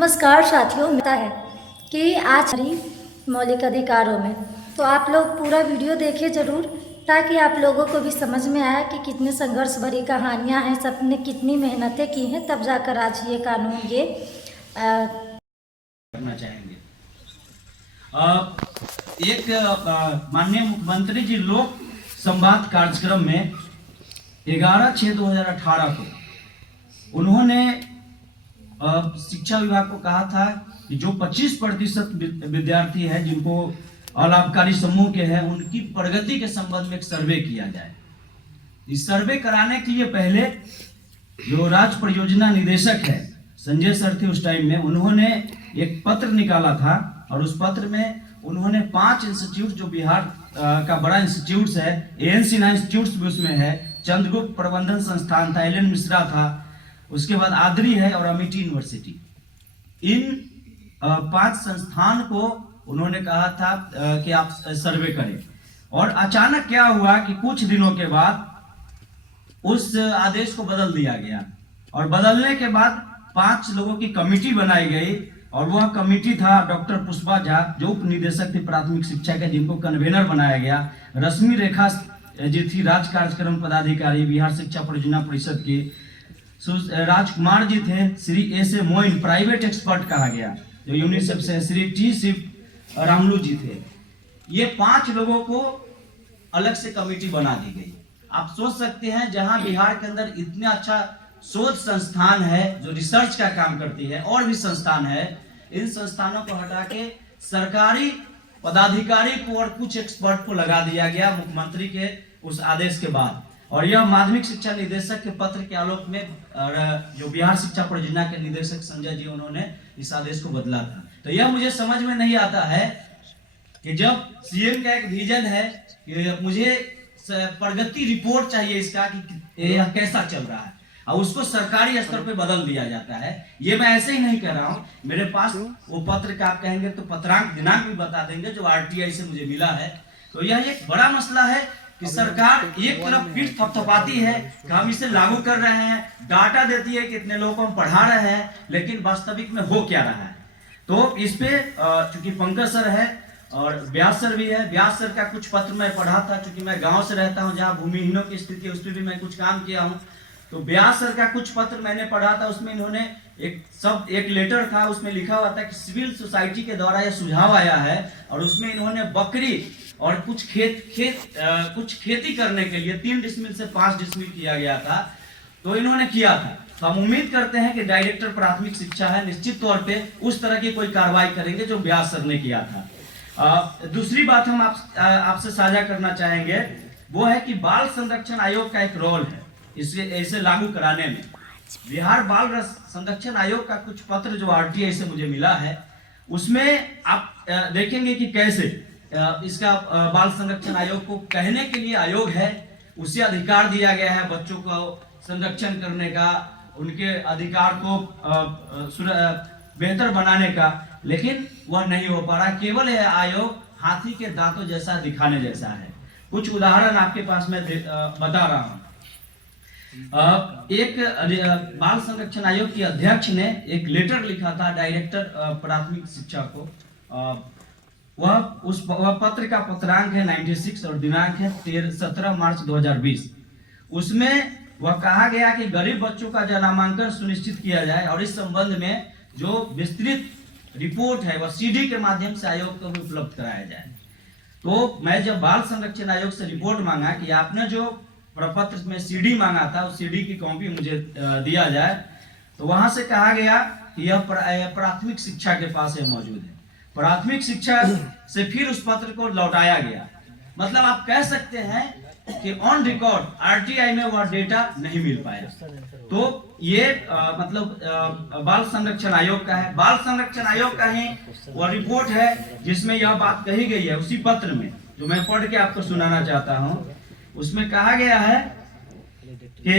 नमस्कार साथियों, मिलता है कि आज हमारी मौलिक अधिकारों में तो आप लोग पूरा वीडियो देखें ज़रूर, ताकि आप लोगों को भी समझ में आए कि कितने संघर्ष भरी कहानियां हैं, सबने कितनी मेहनतें की हैं, तब जाकर आज ये कानून ये करना चाहेंगे। एक माननीय मुख्यमंत्री जी लोक संवाद कार्यक्रम में 11/6/2018 को उन्होंने शिक्षा विभाग को कहा था कि जो 25% विद्यार्थी हैं जिनको अलाभकारी समूह के हैं, उनकी प्रगति के संबंध में एक सर्वे किया जाए। इस सर्वे कराने के लिए पहले जो राज्य परियोजना निदेशक है संजय सर थे उस टाइम में, उन्होंने एक पत्र निकाला था और उस पत्र में उन्होंने 5 इंस्टीट्यूट जो बिहार का बड़ा इंस्टीट्यूट है, ANC इंस्टीट्यूट भी उसमें है, चंद्रगुप्त प्रबंधन संस्थान था, एलन मिश्रा था, उसके बाद आदरी है और अमिटी यूनिवर्सिटी, इन 5 संस्थान को उन्होंने कहा था कि आप सर्वे करें। और अचानक क्या हुआ कि कुछ दिनों के बाद उस आदेश को बदल दिया गया और बदलने के बाद 5 लोगों की कमेटी बनाई गई और वह कमेटी था डॉक्टर पुष्पा झा जो उप निदेशक थे प्राथमिक शिक्षा के, जिनको कन्वेनर बनाया गया। रश्मि रेखा जी थी राज्य कार्यक्रम पदाधिकारी बिहार शिक्षा परियोजना परिषद की। राजकुमार जी थे, Shri S.A. Moin private expert कहा गया जो यूनिसेफ से, श्री T. शिव रामलू जी थे। ये 5 लोगों को अलग से कमेटी बना दी गई। आप सोच सकते हैं जहां बिहार के अंदर इतना अच्छा शोध संस्थान है जो रिसर्च का काम करती है, और भी संस्थान है, इन संस्थानों को हटा के सरकारी पदाधिकारी को और कुछ एक्सपर्ट को लगा दिया गया मुख्यमंत्री के उस आदेश के बाद। और यह माध्यमिक शिक्षा निदेशक के पत्र के आलोक में जो बिहार शिक्षा परियोजना के निदेशक संजय जी, उन्होंने इस आदेश को बदला था। तो यह मुझे समझ में नहीं आता है कि जब CM का एक विजन है कि मुझे प्रगति रिपोर्ट चाहिए इसका कि यह कैसा चल रहा है, और उसको सरकारी स्तर पे बदल दिया जाता है। ये मैं ऐसे ही नहीं कह रहा हूँ, मेरे पास वो पत्र का आप कहेंगे तो पत्रांक दिनांक भी बता देंगे जो RTI से मुझे मिला है। तो यह एक बड़ा मसला है कि सरकार एक तरफ पीठ थपथपाती है कि हम इसे लागू कर रहे हैं, डाटा देती है कि इतने लोगों को हम पढ़ा रहे हैं, लेकिन वास्तविक में हो क्या रहा है। तो इस पे चूंकि पंकज सर है और व्यास सर भी है, व्यास सर का कुछ पत्र मैं पढ़ा था, चूंकि मैं गांव से रहता हूं जहां भूमिहीनों की स्थिति है, उस पर भी मैं कुछ काम किया हूं। तो व्यास सर का कुछ पत्र मैंने पढ़ा था, उसमें इन्होंने एक लेटर था, उसमें लिखा हुआ था कि सिविल सोसाइटी के द्वारा यह सुझाव आया है, और उसमें इन्होंने बकरी और कुछ खेती करने के लिए 3 डिसमिल से 5 डिसमिल किया गया था, तो इन्होंने किया था। तो हम उम्मीद करते हैं कि डायरेक्टर प्राथमिक शिक्षा है निश्चित तौर पे उस तरह की कोई कार्रवाई करेंगे जो व्यास सर ने किया था। दूसरी बात हम आपसे साझा करना चाहेंगे वो है कि बाल संरक्षण आयोग का एक रोल है इसे लागू कराने में। बिहार बाल संरक्षण आयोग का कुछ पत्र जो RTI से मुझे मिला है, उसमें आप देखेंगे कि कैसे इसका बाल संरक्षण आयोग को कहने के लिए आयोग है, उसे अधिकार दिया गया है बच्चों को संरक्षण करने का, उनके अधिकार को बेहतर बनाने का, लेकिन वह नहीं हो पा रहा। केवल यह आयोग हाथी के दांतों जैसा दिखाने जैसा है। कुछ उदाहरण आपके पास मैं बता रहा हूं। एक बाल संरक्षण आयोग के अध्यक्ष ने एक लेटर लिखा था डायरेक्टर प्राथमिक शिक्षा को। वह पत्र का पत्रांक है 96 और दिनांक है 17 मार्च 2020। उसमें वह कहा गया कि गरीब बच्चों का नामांकन सुनिश्चित किया जाए और इस संबंध में जो विस्तृत रिपोर्ट है वह CD के माध्यम से आयोग को उपलब्ध कराया जाए। तो मैं जब बाल संरक्षण आयोग से रिपोर्ट मांगा कि आपने जो प्रपत्र में CD मांगा था उस CD की कॉपी मुझे दिया जाए, तो वहां से कहा गया कि यह प्राथमिक शिक्षा के पास है मौजूद है। प्राथमिक शिक्षा से फिर उस पत्र को लौटाया गया। मतलब आप कह सकते हैं कि ऑन रिकॉर्ड RTI में वह डेटा नहीं मिल पाया। तो ये बाल संरक्षण आयोग का है। बाल संरक्षण आयोग का ही वह रिपोर्ट है जिसमें यह बात कही गई है उसी पत्र में, जो मैं पढ़ के आपको सुनाना चाहता हूं। उसमें कहा गया है कि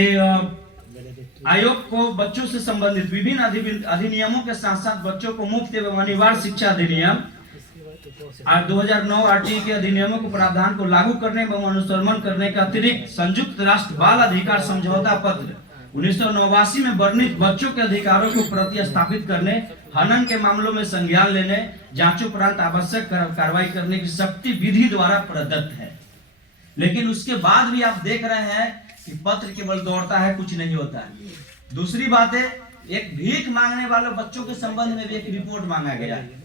आयोग को बच्चों से संबंधित विभिन्न अधिनियमों के साथ साथ बच्चों को मुफ्त एवं अनिवार्य शिक्षा अधिनियम 2009 RTI के अधिनियमों को प्रावधान को लागू करने एवं अनुसरण करने का अतिरिक्त संयुक्त राष्ट्र बाल अधिकार समझौता पत्र 1989 में वर्णित बच्चों के अधिकारों को प्रतिस्थापित करने, हनन के मामलों में संज्ञान लेने, जांचोपरांत आवश्यक कार्रवाई करने की शक्ति विधि द्वारा प्रदत्त है। लेकिन उसके बाद भी आप देख रहे हैं कि पत्र केवल दौड़ता है, कुछ नहीं होता है। दूसरी बात है, एक भीख मांगने वाले बच्चों के संबंध में भी एक रिपोर्ट मांगा गया है,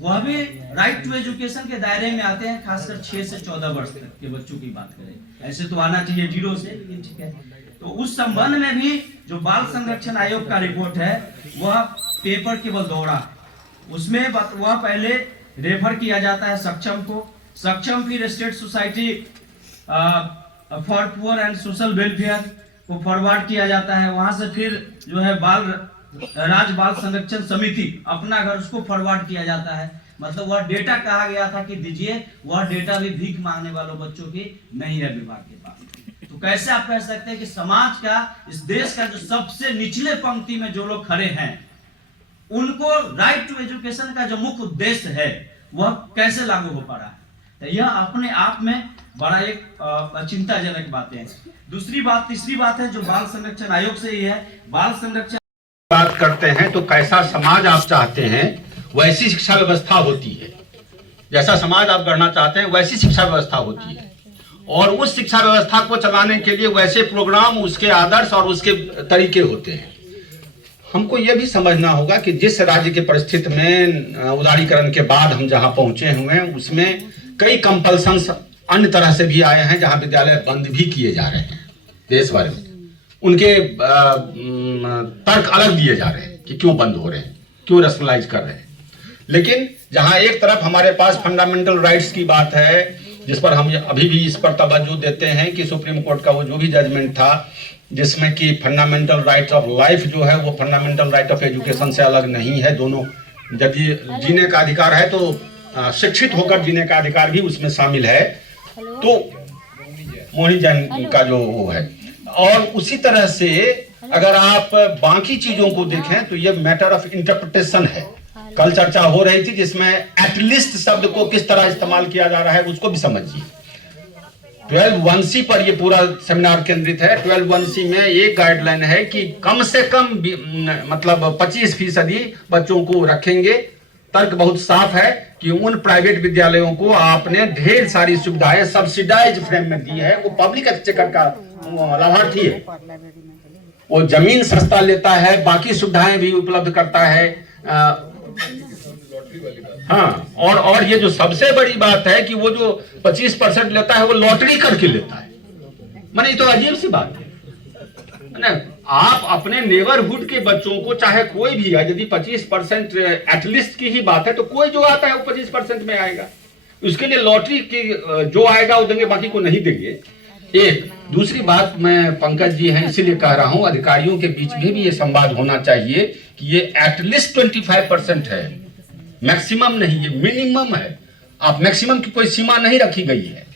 वह भी राइट टू एजुकेशन के दायरे में आते हैं, खासकर 6 से 14 वर्ष तक के बच्चों की बात करें। ऐसे तो आना चाहिए 0 से, लेकिन ठीक है। तो उस संबंध में भी जो बाल संरक्षण आयोग का रिपोर्ट है वह पेपर केवल दौड़ा, उसमें वह पहले रेफर किया जाता है सक्षम को, सक्षम फिर state society for poor and social welfare को फॉरवर्ड किया जाता है, वहां से फिर जो है राज्य बाल संरक्षण समिति अपना घर उसको फॉरवर्ड किया जाता है। मतलब वह डेटा कहा गया था कि दीजिए, वह डेटा भी भीख मांगने वालों बच्चों की नहीं है विभाग के पास। तो कैसे आप कह सकते हैं कि समाज का, इस देश का जो सबसे निचले पंक्ति में जो लोग खड़े हैं उनको राइट टू एजुकेशन का जो मुख्य उद्देश्य है वह कैसे लागू हो पा रहा है? तो यह अपने आप में बड़ा एक चिंताजनक बातें हैं। दूसरी बात, तीसरी बात है जो बाल संरक्षण आयोग से ही है, बाल संरक्षण बात करते हैं तो कैसा समाज आप चाहते हैं वैसी शिक्षा व्यवस्था होती है। जैसा समाज आप गढ़ना चाहते हैं वैसी शिक्षा व्यवस्था होती है, और उस शिक्षा व्यवस्था को चलाने के लिए वैसे प्रोग्राम, उसके आदर्श और उसके तरीके होते हैं। हमको यह भी समझना होगा कि जिस राज्य की परिस्थिति में उदारीकरण के बाद हम जहां पहुंचे हुए हैं उसमें कई कंपल्सन्स अन्य तरह से भी आए हैं, जहां विद्यालय बंद भी किए जा रहे हैं देश भर में। उनके तर्क अलग दिए जा रहे हैं कि क्यों बंद हो रहे हैं, क्यों रैशनलाइज कर रहे हैं। लेकिन जहां एक तरफ हमारे पास फंडामेंटल राइट्स की बात है, जिस पर हम अभी भी इस पर तवज्जो देते हैं कि सुप्रीम कोर्ट का वो जो भी जजमेंट था जिसमें कि फंडामेंटल राइट्स ऑफ लाइफ जो है वो फंडामेंटल राइट ऑफ एजुकेशन से अलग नहीं है। दोनों, जब ये जीने का अधिकार है तो शिक्षित होकर जीने का अधिकार भी उसमें शामिल है। तो मोहिनी जैन का जो वो है, और उसी तरह से अगर आप बाकी चीजों को देखें तो ये मैटर ऑफ इंटरप्रिटेशन है। कल चर्चा हो रही थी जिसमें एटलीस्ट शब्द को किस तरह इस्तेमाल किया जा रहा है उसको भी समझिए। 12(1)(c) पर ये पूरा सेमिनार केंद्रित है। 12(1)(c) में एक गाइडलाइन है कि कम से कम मतलब 25% बच्चों को रखेंगे। तर्क बहुत साफ है कि उन प्राइवेट विद्यालयों को आपने ढेर सारी सुविधाएं सब्सिडाइज फ्रेम में दी है। वो पब्लिक एक्सचेकर का लाभार्थी है, वो जमीन सस्ता लेता है, बाकी सुविधाएं भी उपलब्ध करता है। हाँ, और ये जो सबसे बड़ी बात है कि वो जो 25% लेता है वो लॉटरी करके लेता है। माने ये तो अजीब सी बात है ना। आप अपने नेबरहुड के बच्चों को, चाहे कोई भी है, यदि 25% एटलीस्ट की ही बात है तो कोई जो आता है वो 25% में आएगा। उसके लिए लॉटरी की जो आएगा वो देंगे, बाकी को नहीं देंगे। एक दूसरी बात, मैं पंकज जी हैं इसीलिए कह रहा हूं, अधिकारियों के बीच में भी ये संवाद होना चाहिए कि ये एटलीस्ट 25% है, मैक्सिमम नहीं, ये मिनिमम है। आप मैक्सिमम की कोई सीमा नहीं रखी गई है।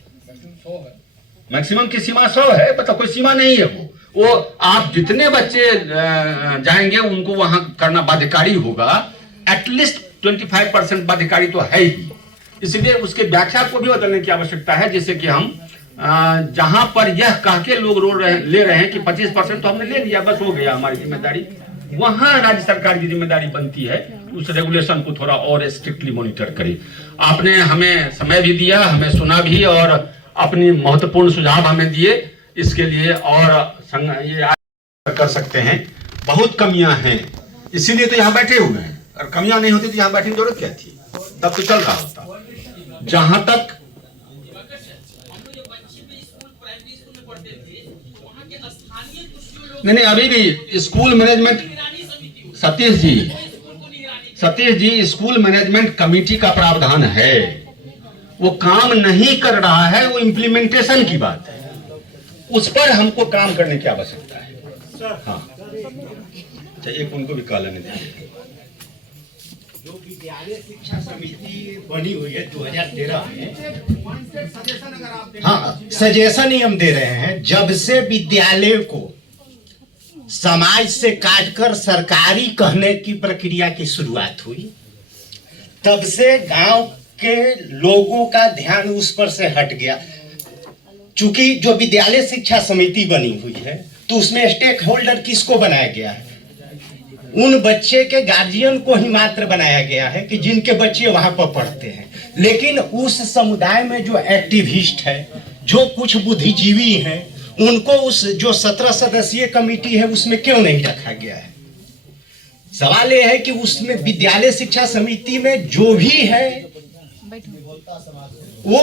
मैक्सिमम की सीमा 100 है, मतलब कोई सीमा नहीं है। वो आप जितने बच्चे जाएंगे उनको वहां करना बाध्यकारी होगा। एटलीस्ट 25% बाध्यकारी तो है ही, इसलिए उसके व्याख्या को भी बदलने की आवश्यकता है, जिससे कि हम जहां पर यह कह के लोग ले रहे हैं कि 25% तो हमने ले लिया, बस हो गया हमारी जिम्मेदारी, वहां राज्य सरकार की जिम्मेदारी बनती है उस रेगुलेशन को थोड़ा और स्ट्रिक्टली मॉनिटर करें। आपने हमें समय भी दिया, हमें सुना भी, और अपनी महत्वपूर्ण सुझाव हमें दिए। इसके लिए और ये कर सकते हैं। बहुत कमियां हैं, इसीलिए तो यहाँ बैठे हुए हैं। और कमियां नहीं होती तो यहाँ बैठने की जरूरत क्या थी? तब तो चल रहा होता। जहां तक नहीं, अभी भी school management, Satish ji school management committee का प्रावधान है, वो काम नहीं कर रहा है, वो इम्प्लीमेंटेशन की बात है, उस पर हमको काम करने की आवश्यकता है। हाँ, एक उनको भी काला नहीं। जो विद्यालय शिक्षा समिति बनी हुई है 2013 में, हाँ, सजेशन ही हम दे रहे हैं। जब से विद्यालय को समाज से काटकर सरकारी कहने की प्रक्रिया की शुरुआत हुई, तब से गांव के लोगों का ध्यान उस पर से हट गया। चूंकि जो विद्यालय शिक्षा समिति बनी हुई है तो उसमें स्टेक होल्डर किसको बनाया गया है? उन बच्चे के गार्जियन को ही मात्र बनाया गया है कि जिनके बच्चे वहां पर पढ़ते हैं। लेकिन उस समुदाय में जो एक्टिविस्ट है, जो कुछ बुद्धिजीवी हैं, उनको उस जो 17 सदस्यीय कमेटी है उसमें क्यों नहीं रखा गया है? सवाल यह है कि उसमें विद्यालय शिक्षा समिति में जो भी है वो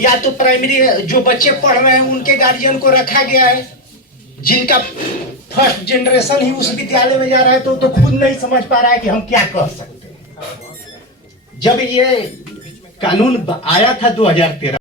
या तो प्राइमरी जो बच्चे पढ़ रहे हैं उनके गार्जियन को रखा गया है, जिनका फर्स्ट जनरेशन ही उस विद्यालय में जा रहा है तो खुद नहीं समझ पा रहा है कि हम क्या कह सकते हैं। जब ये कानून आया था 2013